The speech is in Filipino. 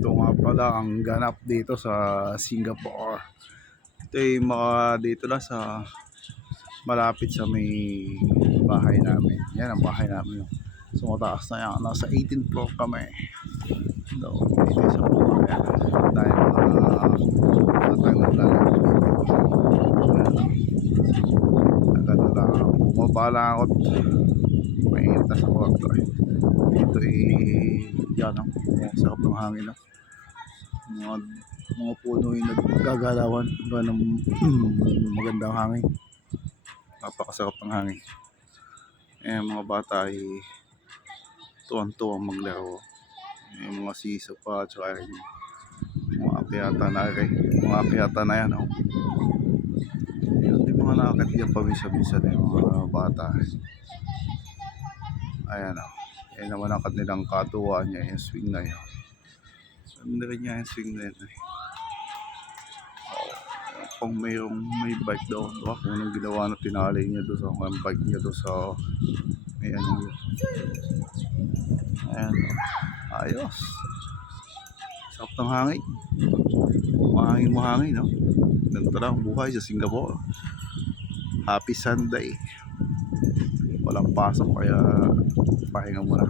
Ito nga pala ang ganap dito sa Singapore. Ito yung mga dito lang sa malapit sa may bahay namin. Yan ang bahay namin. So mataas na yan. Nasa 18th floor kami. So, dito sa floor yan. Dahil matang naglalaro dito. Agad na bumaba lang ako. Mainit na sa kwarto eh. Dito yan ang sarap ng hangin no? Mga puno yung naggagalawan ba ng magandang hangin. Napakasarap ng hangin. Mga bata ay tuwang-tuwang maglaro. Mga siso pa at saka mga akyata na mga akyata na yan yung mga nakakit yan pabisa-bisa na yung mga bata. Ayan yan naman ang kanilang katuwaan niya yung swing na yun. Ganda rin niya yung swing na yun kung may bike daw kung anong ginawa na tinalay niya doon sa bike niya doon sa may ano yun. Ayan ayos sarap ng hangin mahangin no? Ganito lang buhay sa Singapore. Happy Sunday, walang pasok kaya pahinga muna.